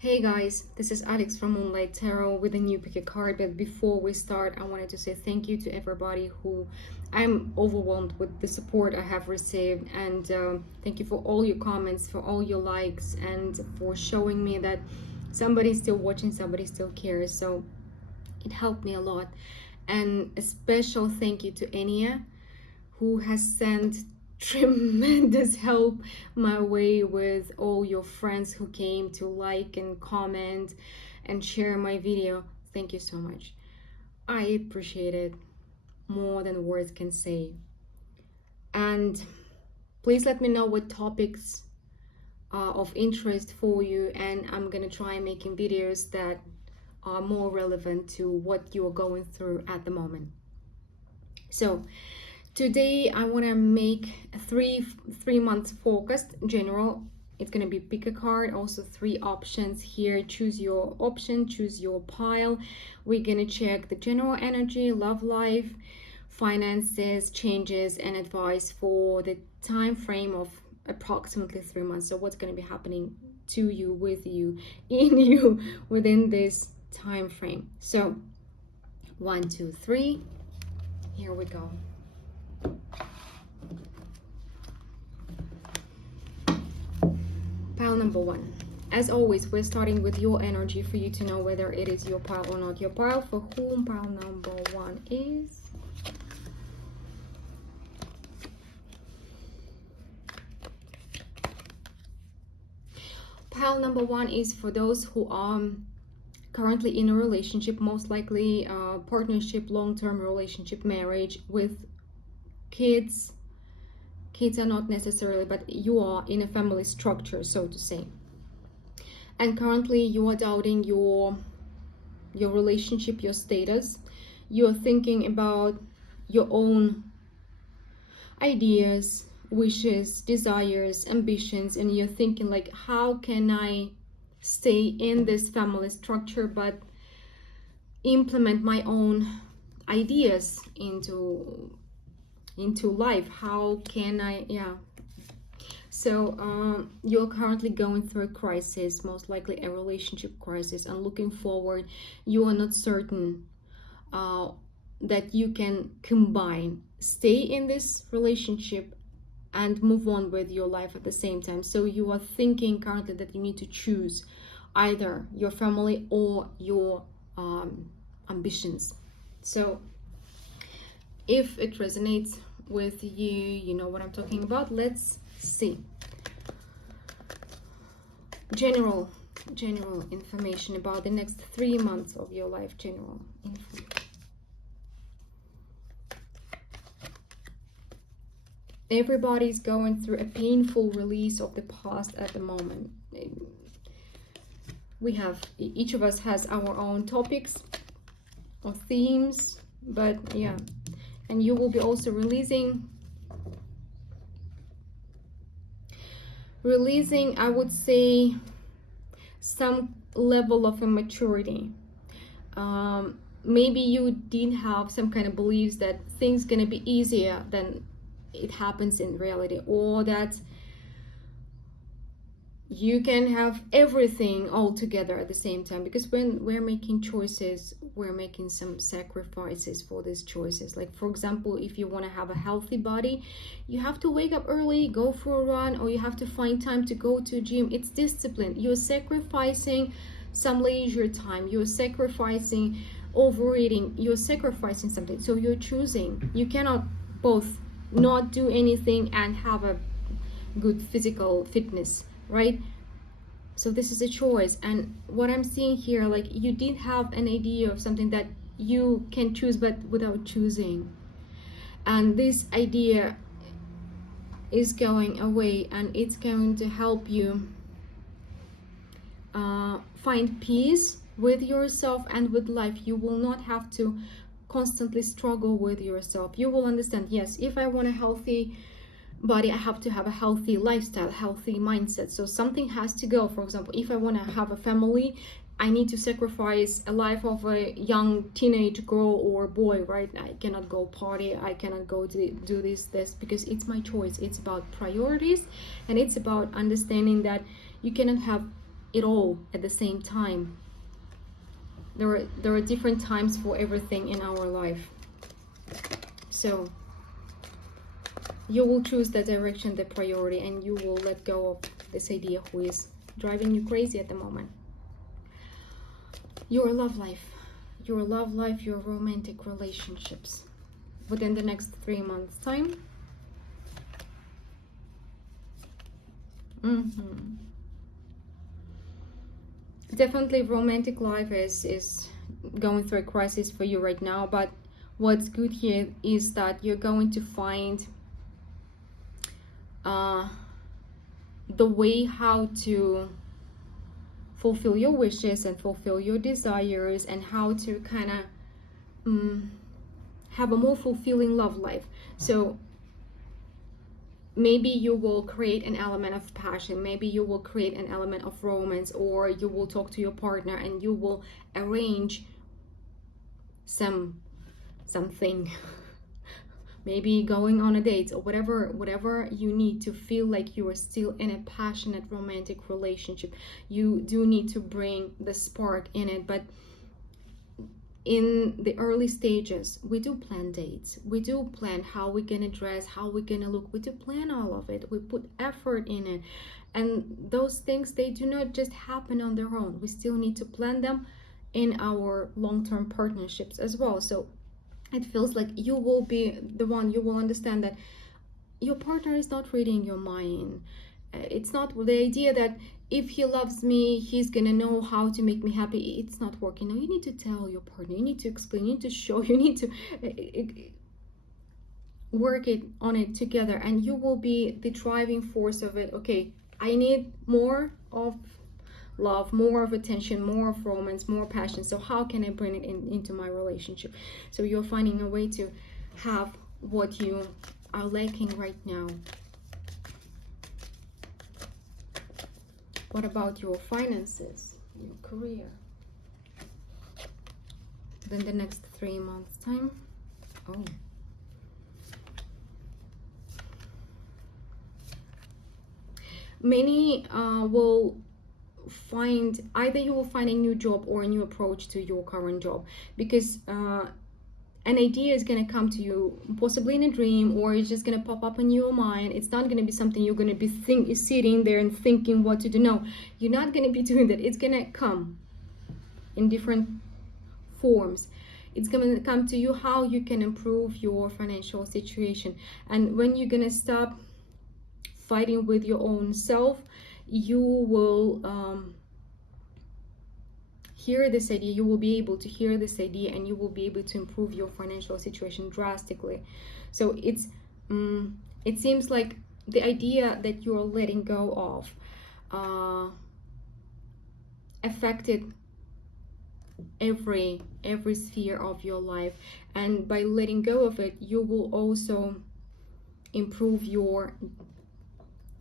Hey guys, this is Alex from Moonlight Tarot with a new pick a card. But before we start, I wanted to say thank you to everybody who I'm overwhelmed with the support I have received, and thank you for all your comments, for all your likes, and for showing me that somebody's still watching, somebody still cares. So it helped me a lot. And a special thank you to Enya, who has sent tremendous help my way with all your friends who came to like and comment and share my video. Thank you so much. I appreciate it more than words can say. And please let me know what topics are of interest for you, and I'm gonna try making videos that are more relevant to what you are going through at the moment. So today I want to make a three months forecast general. It's going to be pick a card, also 3 options here. Choose your option, choose your pile. We're going to check the general energy, love life, finances, changes, and advice for the time frame of approximately 3 months. So what's going to be happening to you, with you, in you within this time frame. So 1, 2, 3, here we go. Pile number 1. As always, we're starting with your energy for you to know whether it is your pile or not your pile. For whom pile number 1 is. Pile number 1 is for those who are currently in a relationship, most likely partnership, long-term relationship, marriage with kids. Kids are not necessarily, but you are in a family structure, so to say. And currently you are doubting your relationship, your status. You're thinking about your own ideas, wishes, desires, ambitions, and you're thinking like, how can I stay in this family structure but implement my own ideas into life? How can I, so you're currently going through a crisis, most likely a relationship crisis, and looking forward, you are not certain that you can combine, stay in this relationship and move on with your life at the same time. So you are thinking currently that you need to choose either your family or your ambitions. So if it resonates with you, you know what I'm talking about. Let's see. General information about the next 3 months of your life. General info. Everybody's going through a painful release of the past at the moment. We have, each of us has our own topics or themes, but yeah, and you will be also releasing, I would say, some level of immaturity. Maybe you did have some kind of beliefs that things gonna be easier than it happens in reality, or that you can have everything all together at the same time. Because when we're making choices, we're making some sacrifices for these choices. Like, for example, if you want to have a healthy body, you have to wake up early, go for a run, or you have to find time to go to a gym. It's discipline. You're sacrificing some leisure time, you're sacrificing overeating, you're sacrificing something. So you're choosing. You cannot both not do anything and have a good physical fitness, right? So this is a choice. And what I'm seeing here, like, you did have an idea of something that you can choose but without choosing, and this idea is going away, and it's going to help you find peace with yourself and with life. You will not have to constantly struggle with yourself. You will understand, yes, if I want a healthy body, I have to have a healthy lifestyle, healthy mindset. So something has to go. For example, if I want to have a family, I need to sacrifice a life of a young teenage girl or boy, right? I cannot go party, I cannot go do this, because it's my choice. It's about priorities, and it's about understanding that you cannot have it all at the same time. There are different times for everything in our life. So you will choose the direction, the priority, and you will let go of this idea who is driving you crazy at the moment. Your love life, your romantic relationships within the next 3 months time. Definitely romantic life is going through a crisis for you right now, but what's good here is that you're going to find the way how to fulfill your wishes and fulfill your desires, and how to kind of have a more fulfilling love life. So maybe you will create an element of passion, maybe you will create an element of romance, or you will talk to your partner and you will arrange something maybe going on a date, or whatever you need to feel like you are still in a passionate romantic relationship. You do need to bring the spark in it. But in the early stages, we do plan dates, we do plan how we're gonna dress, how we're gonna look, we do plan all of it, we put effort in it. And those things, they do not just happen on their own. We still need to plan them in our long-term partnerships as well. So it feels like you will be the one, you will understand that your partner is not reading your mind. It's not the idea that if he loves me, he's gonna know how to make me happy. It's not working. No, you need to tell your partner, you need to explain, you need to show, you need to work on it together, and you will be the driving force of it. Okay, I need more of love, more of attention, more of romance, more passion. So how can I bring it into my relationship? So you're finding a way to have what you are lacking right now. What about your finances, your career? Then the next 3 months time. Oh. Many will find, either you will find a new job or a new approach to your current job, because an idea is going to come to you possibly in a dream, or it's just going to pop up in your mind. It's not going to be something you're going to be sitting there and thinking what to do. No, you're not going to be doing that. It's going to come in different forms. It's going to come to you how you can improve your financial situation. And when you're going to stop fighting with your own self, you will hear this idea, you will be able to hear this idea, and you will be able to improve your financial situation drastically. So it's it seems like the idea that you're letting go of affected every sphere of your life, and by letting go of it, you will also improve your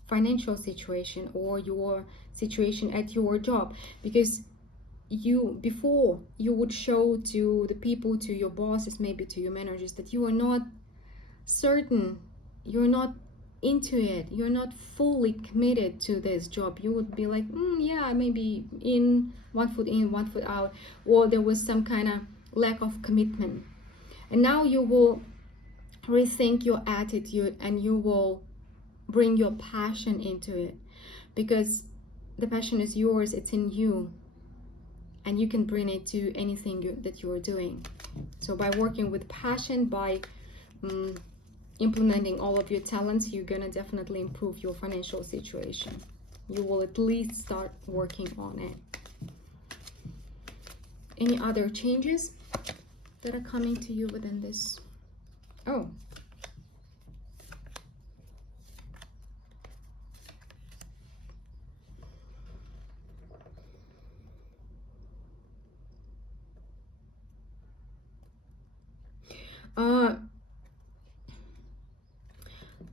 financial situation or your situation at your job. Because before you would show to the people, to your bosses, maybe to your managers, that you are not certain, you're not into it, you're not fully committed to this job. You would be like, yeah, maybe in 1 foot in, 1 foot out, or there was some kind of lack of commitment. And now you will rethink your attitude, and you will bring your passion into it, because the passion is yours, it's in you, and you can bring it to anything that you are doing. So by working with passion, by implementing all of your talents, you're gonna definitely improve your financial situation. You will at least start working on it. Any other changes that are coming to you within this? Oh,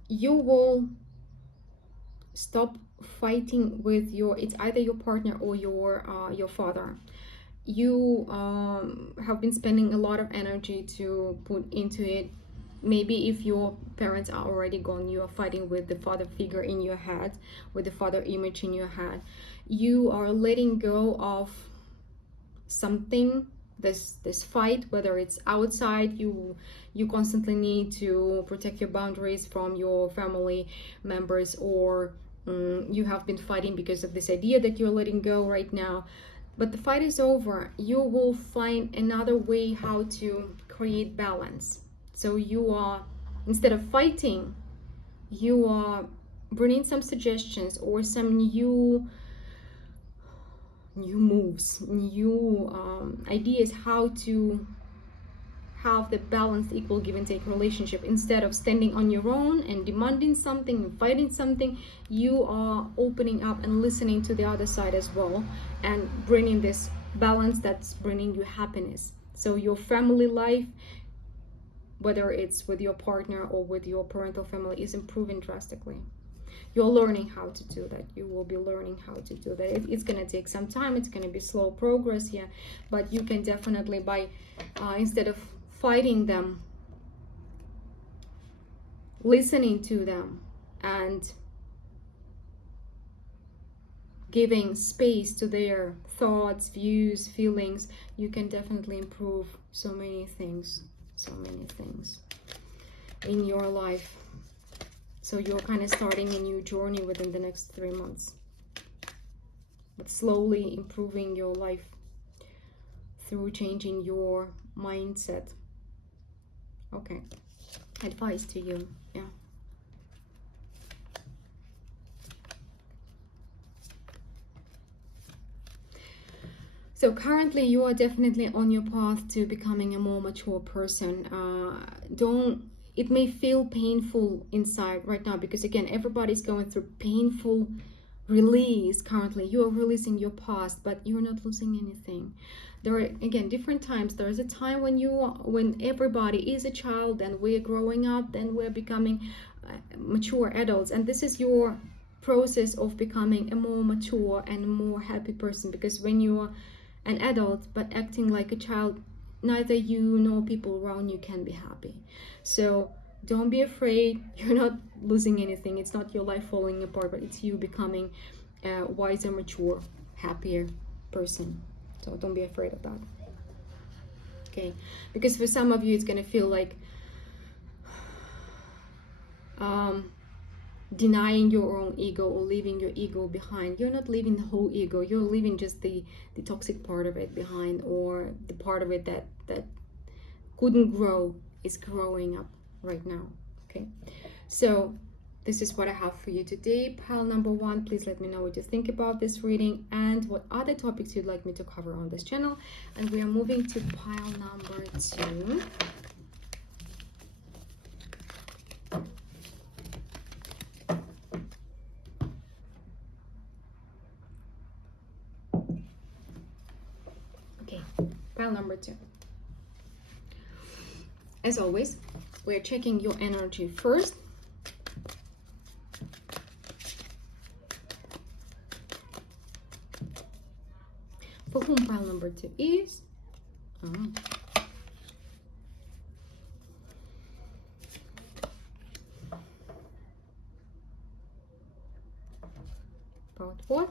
you will stop fighting with it's either your partner or your father. You have been spending a lot of energy to put into it. Maybe if your parents are already gone, you are fighting with the father figure in your head, with the father image in your head. You are letting go of something, this fight, whether it's outside, you constantly need to protect your boundaries from your family members, or you have been fighting because of this idea that you're letting go right now. But the fight is over. You will find another way how to create balance. So you are, instead of fighting, you are bringing some suggestions or some new moves, new ideas how to have the balanced, equal give and take relationship. Instead of standing on your own and demanding something and fighting something, you are opening up and listening to the other side as well, and bringing this balance that's bringing you happiness. So your family life, whether it's with your partner or with your parental family, is improving drastically. You're learning how to do that. You will be learning how to do that. It's going to take some time. It's going to be slow progress here, but you can definitely, by instead of fighting them, listening to them and giving space to their thoughts, views, feelings, you can definitely improve so many things in your life. So you're kind of starting a new journey within the next 3 months, but slowly improving your life through changing your mindset. Okay, advice to you. Yeah. So currently you are definitely on your path to becoming a more mature person. It may feel painful inside right now, because again, everybody's going through painful release currently. You are releasing your past, but you're not losing anything. There are, again, different times. There is a time when everybody is a child, and we're growing up, then we're becoming mature adults, and this is your process of becoming a more mature and more happy person. Because when you are an adult but acting like a child, neither you nor people around you can be happy. So don't be afraid. You're not losing anything. It's not your life falling apart, but it's you becoming a wiser, mature, happier person. So don't be afraid of that. Okay, because for some of you it's gonna feel like denying your own ego or leaving your ego behind. You're not leaving the whole ego. You're leaving just the toxic part of it behind, or the part of it that couldn't grow is growing up right now. Okay, so this is what I have for you today. Pile number 1, please let me know what you think about this reading and what other topics you'd like me to cover on this channel. And we are moving to pile number 2. Okay, pile number 2. As always, we're checking your energy first. For whom pile number 2 is? About what?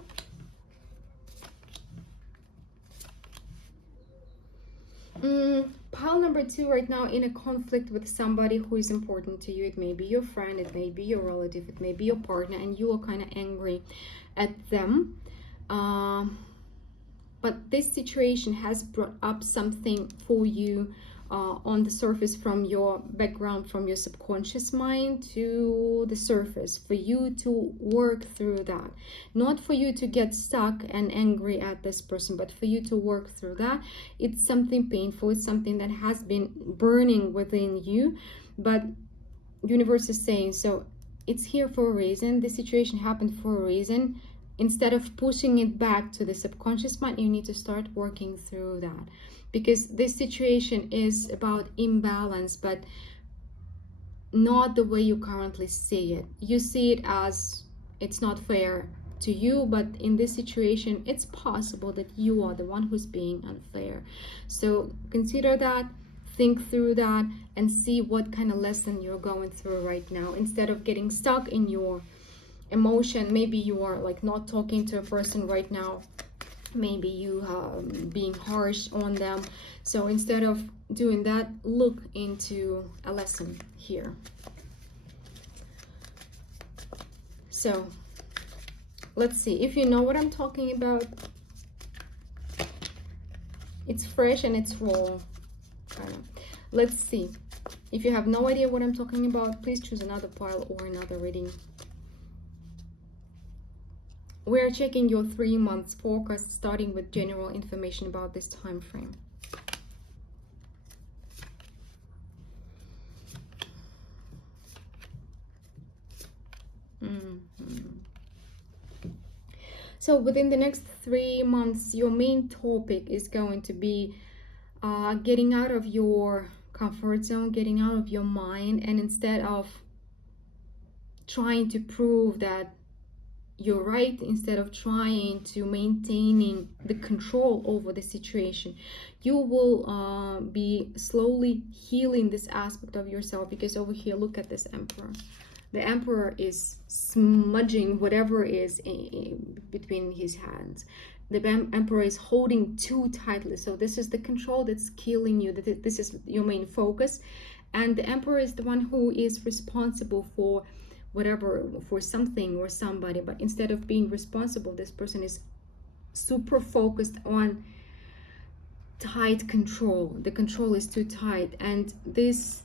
Pile number 2 right now in a conflict with somebody who is important to you. It may be your friend, it may be your relative, it may be your partner, and you are kind of angry at them. But this situation has brought up something for you on the surface, from your background, from your subconscious mind to the surface, for you to work through that. Not for you to get stuck and angry at this person, but for you to work through that. It's something painful. It's something that has been burning within you, but universe is saying, so it's here for a reason. The situation happened for a reason. Instead of pushing it back to the subconscious mind, you need to start working through that, because this situation is about imbalance, but not the way you currently see it. You see it as it's not fair to you, but in this situation, it's possible that you are the one who's being unfair. So consider that, think through that, and see what kind of lesson you're going through right now, instead of getting stuck in your emotion. Maybe you are like not talking to a person right now. Maybe you being harsh on them. So instead of doing that, look into a lesson here. So let's see if you know what I'm talking about. It's fresh and it's raw, kind of. Let's see. If you have no idea what I'm talking about, please choose another pile or another reading. We're checking your 3 months forecast, starting with general information about this time frame. So within the next 3 months, your main topic is going to be getting out of your comfort zone, getting out of your mind, and instead of trying to prove that you're right, instead of trying to maintaining the control over the situation, you will be slowly healing this aspect of yourself. Because over here, look at this Emperor. The Emperor is smudging whatever is between his hands. The Emperor is holding too tightly. So this is the control that's killing you. This is your main focus. And the Emperor is the one who is responsible for whatever, for something or somebody. But instead of being responsible, this person is super focused on tight control. The control is too tight. And this,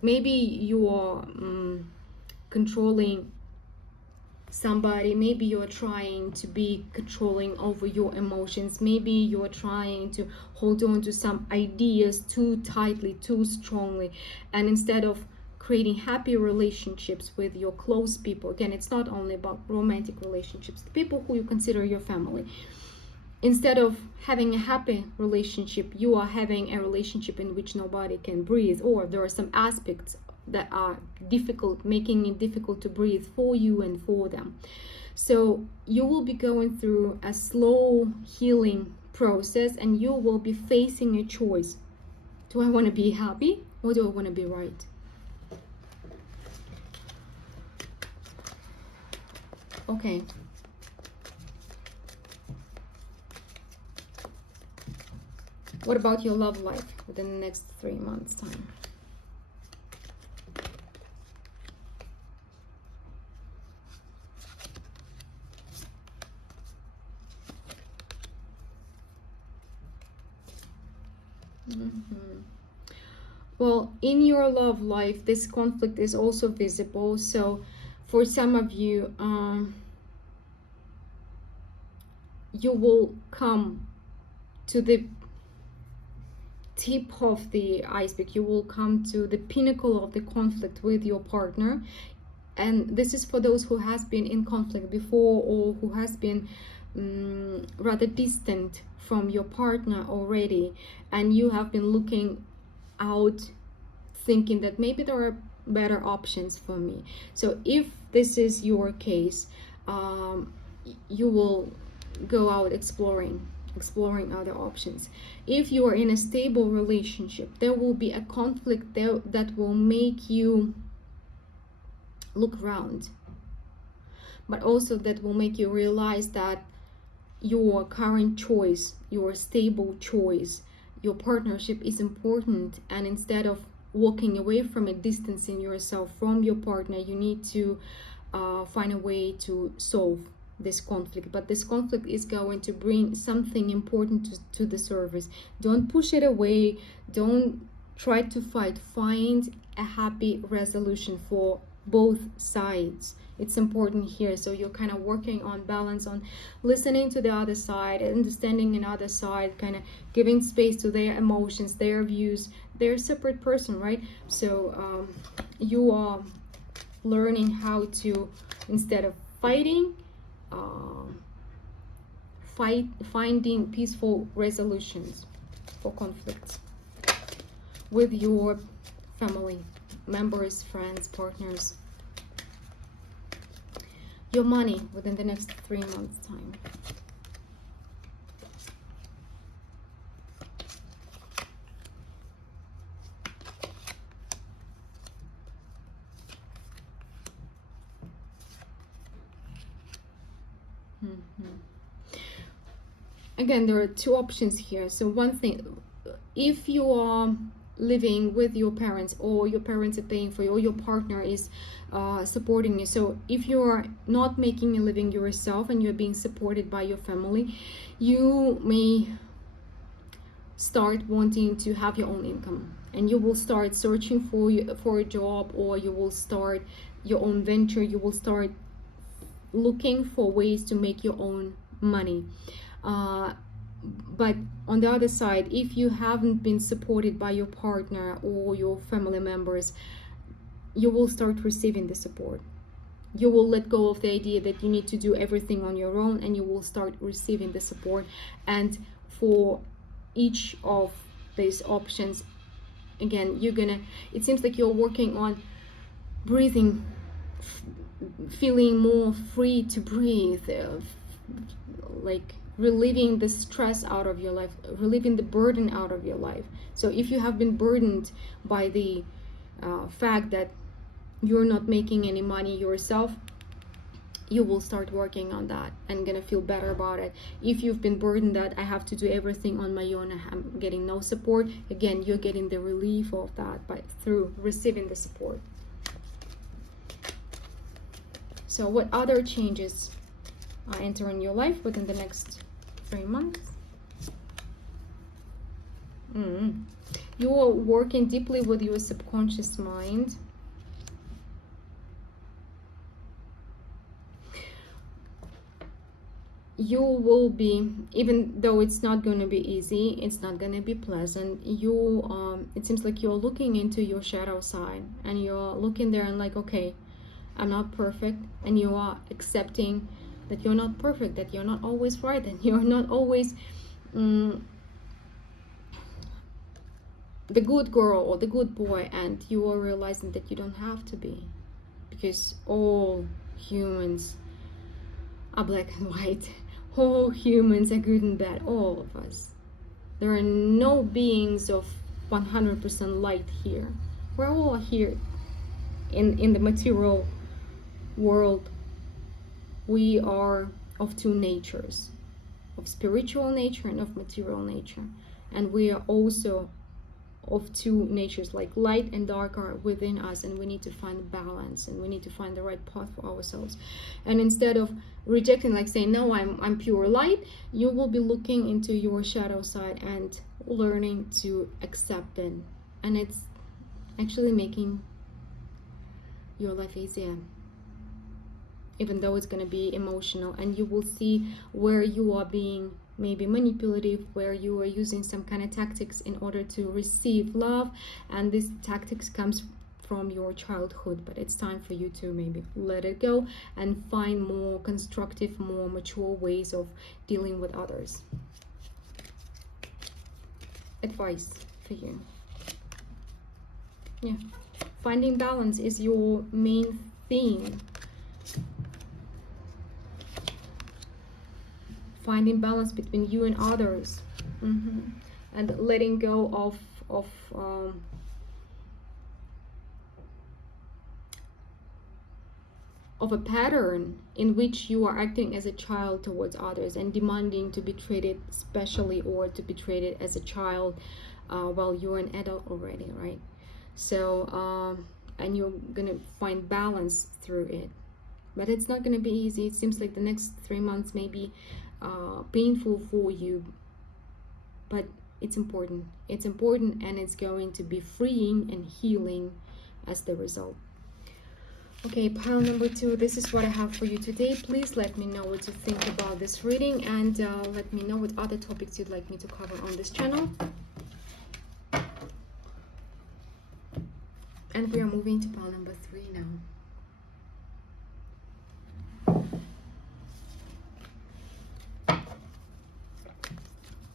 maybe you are controlling somebody, maybe you're trying to be controlling over your emotions, maybe you're trying to hold on to some ideas too tightly, too strongly, and instead of creating happy relationships with your close people, again, it's not only about romantic relationships, the people who you consider your family, instead of having a happy relationship, you are having a relationship in which nobody can breathe, or there are some aspects that are difficult, making it difficult to breathe for you and for them. So you will be going through a slow healing process, and you will be facing a choice. Do I want to be happy, or do I want to be right? Okay. What about your love life within the next 3 months' time? Well, in your love life, this conflict is also visible. So for some of you, you will come to the tip of the iceberg. You will come to the pinnacle of the conflict with your partner. And this is for those who has been in conflict before, or who has been rather distant from your partner already, and you have been looking out, thinking that maybe there are better options for me. So if this is your case, you will go out exploring other options. If you are in a stable relationship, there will be a conflict there that will make you look around, but also that will make you realize that your current choice, your stable choice, your partnership is important. And instead of walking away from it, distancing yourself from your partner, you need to find a way to solve this conflict. But this conflict is going to bring something important to the surface. Don't push it away, don't try to fight. Find a happy resolution for both sides. It's important here. So you're kind of working on balance, on listening to the other side, understanding another side, kind of giving space to their emotions, their views. They're a separate person, right? So you are learning how to, instead of fighting, finding peaceful resolutions for conflicts with your family members, friends, partners. Your money within the next 3 months' time. again, there are two options here. So one thing, if you are living with your parents, or your parents are paying for you, or your partner is supporting you, so if you are not making a living yourself and you're being supported by your family, you may start wanting to have your own income, and you will start searching for a job, or you will start your own venture. You will start looking for ways to make your own money. But on the other side, if you haven't been supported by your partner or your family members, you will start receiving the support. You will let go of the idea that you need to do everything on your own, and you will start receiving the support. And for each of these options, again, it seems like you're working on breathing, feeling more free to breathe, like relieving the stress out of your life, relieving the burden out of your life. So if you have been burdened by the fact that you're not making any money yourself, you will start working on that and gonna feel better about it. If you've been burdened that I have to do everything on my own, I'm getting no support, again, you're getting the relief of that by through receiving the support. So what other changes are entering your life within the next 3 months? You are working deeply with your subconscious mind. You will be, even though it's not going to be easy, it's not going to be pleasant, it seems like you're looking into your shadow side, and you're looking there and like, okay, I'm not perfect, and you are accepting that you're not perfect, that you're not always right, that you're not always the good girl or the good boy, and you are realizing that you don't have to be, because all humans are black and white. All humans are good and bad, all of us. There are no beings of 100% light here. We're all here in the material world. We are of two natures, of spiritual nature and of material nature. And we are also of two natures, like light and dark are within us, and we need to find balance, and we need to find the right path for ourselves. And instead of rejecting, like saying, no, I'm pure light, you will be looking into your shadow side and learning to accept it. And it's actually making your life easier, even though it's going to be emotional. And you will see where you are being maybe manipulative, where you are using some kind of tactics in order to receive love, and this tactics comes from your childhood. But it's time for you to maybe let it go and find more constructive, more mature ways of dealing with others. Advice for you. Yeah, finding balance is your main theme. Finding balance between you and others, and letting go of a pattern in which you are acting as a child towards others and demanding to be treated specially, or to be treated as a child while you're an adult already, right? So and you're gonna find balance through it, but it's not gonna be easy. It seems like the next 3 months may be painful for you, but it's important. It's important, and it's going to be freeing and healing as the result. Okay, pile number 2, this is what I have for you today. Please let me know what you think about this reading, and let me know what other topics you'd like me to cover on this channel. And we are moving to pile number 3 now.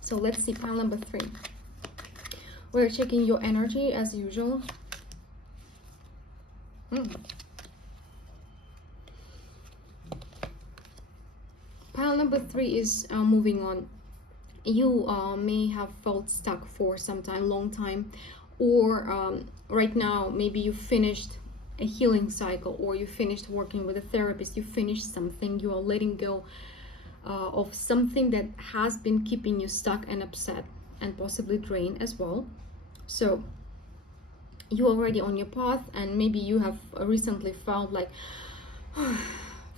So let's see pile number 3. We're checking your energy as usual. Pile number 3 is moving on. You may have felt stuck for some time, long time, or right now maybe you finished a healing cycle, or you finished working with a therapist, you finished something, you are letting go of something that has been keeping you stuck and upset and possibly drained as well. So you're already on your path, and maybe you have recently felt like,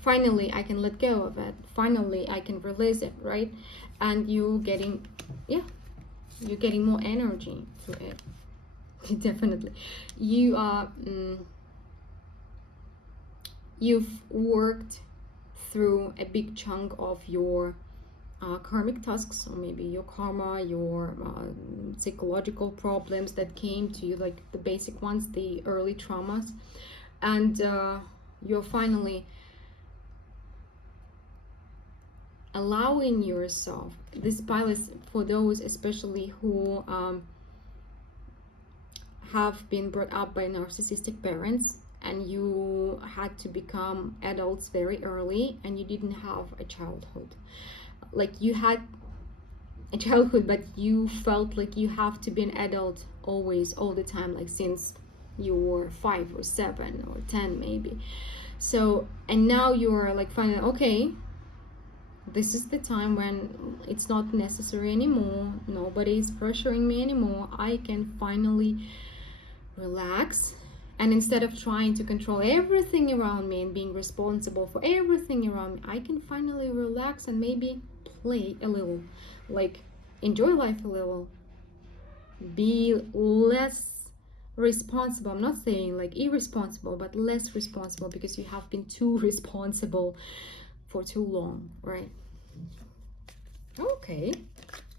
finally I can let go of it, finally I can release it, right? And you're getting, yeah, you're getting more energy through it. Definitely. You are you've worked through a big chunk of your karmic tasks, or maybe your karma, your psychological problems that came to you, like the basic ones, the early traumas, and you're finally allowing yourself. This pile is for those especially who have been brought up by narcissistic parents, and you had to become adults very early, and you didn't have a childhood. Like, you had a childhood, but you felt like you have to be an adult always, all the time, like since you were 5 or 7 or 10 maybe. So, and now you're like finally, okay, this is the time when it's not necessary anymore, nobody's pressuring me anymore, I can finally relax. And instead of trying to control everything around me and being responsible for everything around me, I can finally relax and maybe play a little, like enjoy life a little, be less responsible. I'm not saying like irresponsible, but less responsible, because you have been too responsible for too long, right? Okay,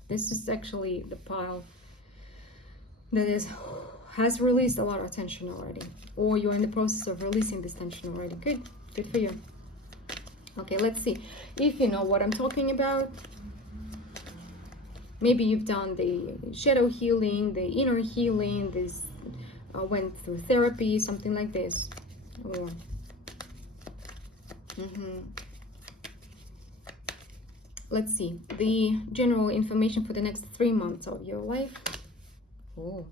this is actually the pile that has released a lot of tension already, or you're in the process of releasing this tension already. Good for you. Okay, let's see if you know what I'm talking about. Maybe you've done the shadow healing, the inner healing, this went through therapy, something like this. Or let's see the general information for the next 3 months of your life. Oh.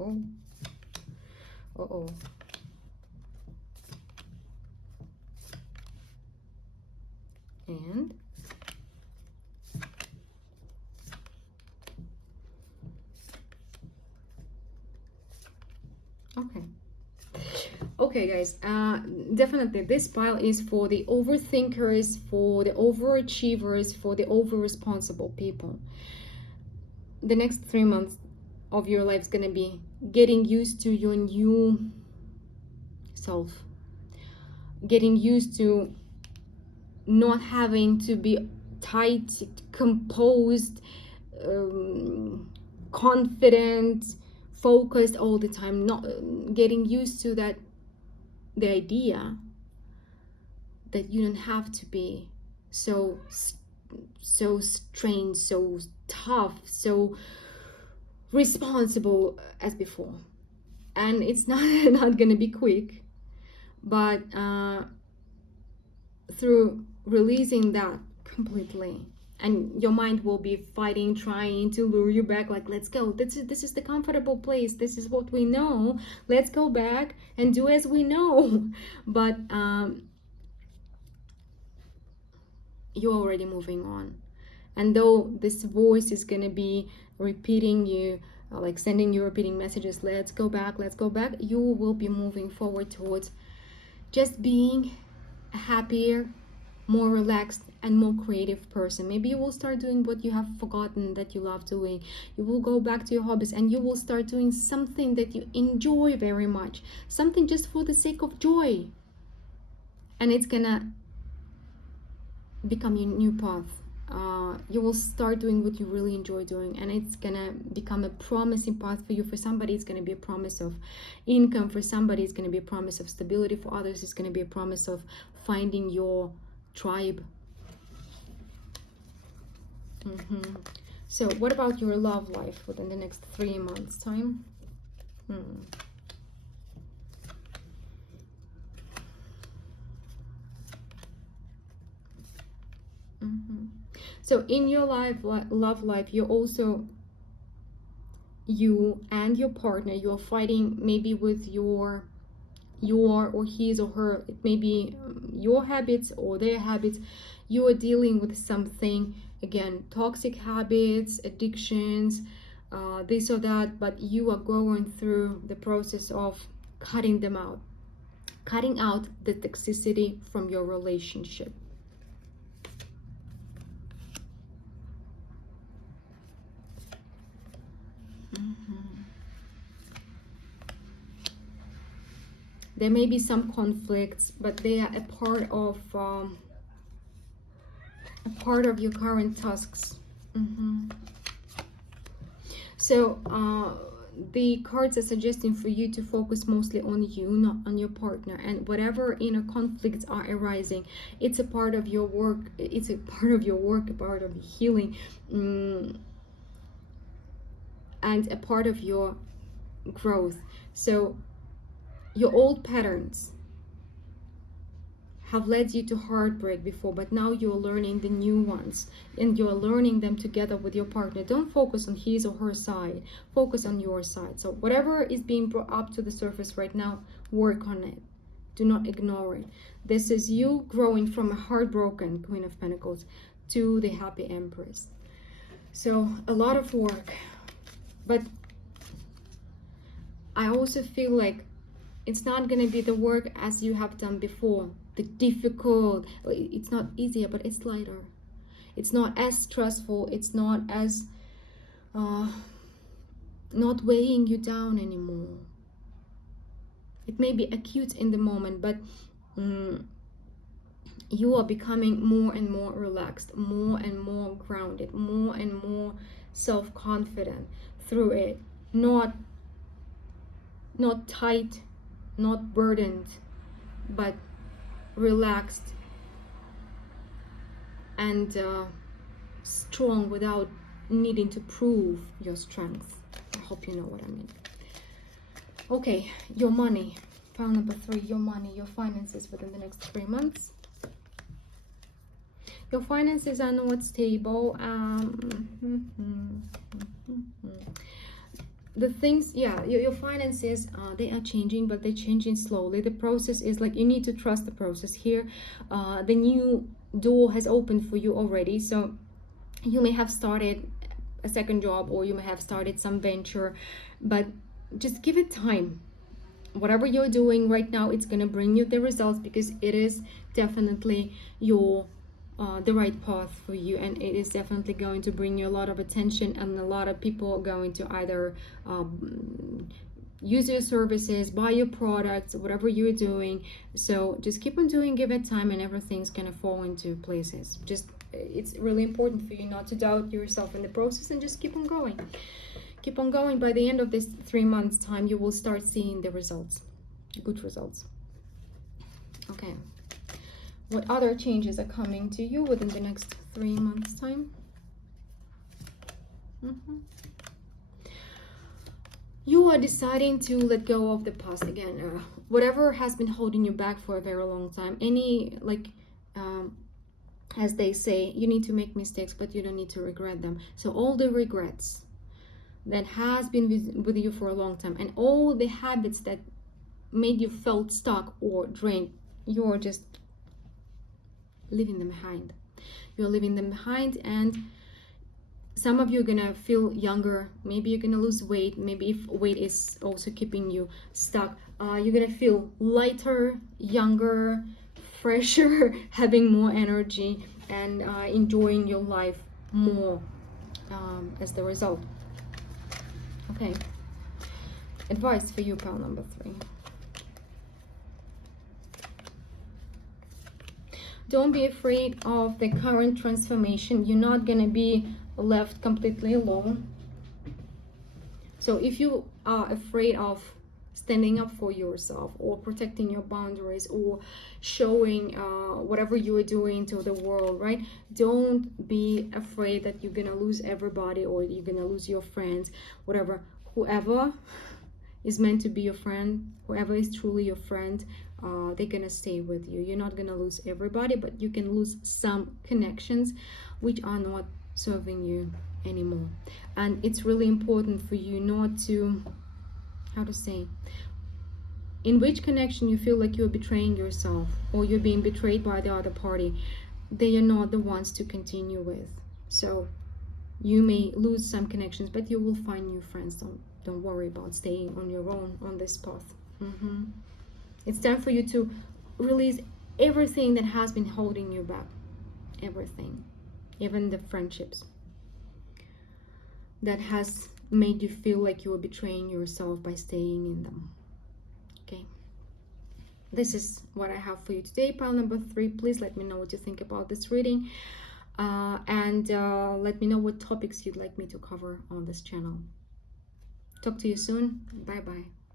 And okay guys, definitely this pile is for the overthinkers, for the overachievers, for the over-responsible people. The next 3 months of your life is going to be getting used to your new self, getting used to not having to be tight, composed, confident, focused all the time, not getting used to that, the idea that you don't have to be so strange, so tough, so responsible as before. And it's not gonna be quick, but through releasing that completely, and your mind will be fighting, trying to lure you back, like, let's go, this is the comfortable place, this is what we know, let's go back and do as we know. But you're already moving on, and though this voice is gonna be repeating you, like sending you repeating messages, let's go back, you will be moving forward towards just being a happier, more relaxed and more creative person. Maybe you will start doing what you have forgotten that you love doing. You will go back to your hobbies, and you will start doing something that you enjoy very much, something just for the sake of joy, and it's gonna become your new path. You will start doing what you really enjoy doing, and it's gonna become a promising path for you. For somebody, it's gonna be a promise of income. For somebody, it's gonna be a promise of stability. For others, it's gonna be a promise of finding your tribe. So what about your love life within the next 3 months time? So in your love life, you and your partner, you're fighting maybe with your your or his or her, it may be your habits or their habits, you are dealing with something, again, toxic habits, addictions, this or that, but you are going through the process of cutting them out, cutting out the toxicity from your relationship. There may be some conflicts, but they are a part of your current tasks. So the cards are suggesting for you to focus mostly on you, not on your partner, and whatever inner conflicts are arising, it's a part of your work, it's a part of your work, a part of healing, and a part of your growth. So your old patterns have led you to heartbreak before, but now you're learning the new ones, and you're learning them together with your partner. Don't focus on his or her side, focus on your side. So whatever is being brought up to the surface right now, work on it. Do not ignore it. This is you growing from a heartbroken Queen of Pentacles to the happy Empress. So a lot of work, but I also feel like it's not going to be the work as you have done before. The difficult, it's not easier, but it's lighter. It's not as stressful. It's not as not weighing you down anymore. It may be acute in the moment, but you are becoming more and more relaxed, more and more grounded, more and more self-confident through it. Not tight, not burdened, but relaxed and strong without needing to prove your strength. I hope you know what I mean. Okay, your money. Pile number 3, your money, your finances within the next 3 months. Your finances are not stable. The things, yeah, your finances, they are changing, but they're changing slowly. The process is like, you need to trust the process here. The new door has opened for you already, so you may have started a second job, or you may have started some venture, but just give it time. Whatever you're doing right now, it's going to bring you the results, because it is definitely your the right path for you, and it is definitely going to bring you a lot of attention, and a lot of people are going to either use your services, buy your products, whatever you're doing. So just keep on doing, give it time, and everything's gonna fall into places. Just, it's really important for you not to doubt yourself in the process, and just keep on going. Keep on going. By the end of this 3 months time, you will start seeing the results, good results. Okay. What other changes are coming to you within the next 3 months time? You are deciding to let go of the past again. Whatever has been holding you back for a very long time. Any, like, as they say, you need to make mistakes, but you don't need to regret them. So all the regrets that has been with you for a long time, and all the habits that made you felt stuck or drained, you're just leaving them behind. You're leaving them behind, and some of you are gonna feel younger. Maybe you're gonna lose weight. Maybe if weight is also keeping you stuck, you're gonna feel lighter, younger, fresher, having more energy, and enjoying your life more as the result. Okay, advice for you, pile number 3. Don't be afraid of the current transformation. You're not going to be left completely alone. So if you are afraid of standing up for yourself, or protecting your boundaries, or showing whatever you are doing to the world, right? Don't be afraid that you're going to lose everybody, or you're going to lose your friends, whatever. Whoever is meant to be your friend, whoever is truly your friend, they're gonna stay with you. You're not gonna lose everybody, but you can lose some connections which are not serving you anymore. And it's really important for you not to, how to say, In which connection you feel like you're betraying yourself or you're being betrayed by the other party, they are not the ones to continue with. So you may lose some connections, but you will find new friends. Don't worry about staying on your own on this path. It's time for you to release everything that has been holding you back. Everything, even the friendships that has made you feel like you are betraying yourself by staying in them. Okay, this is what I have for you today, pile number 3. Please let me know what you think about this reading, and let me know what topics you'd like me to cover on this channel. Talk to you soon. Bye bye.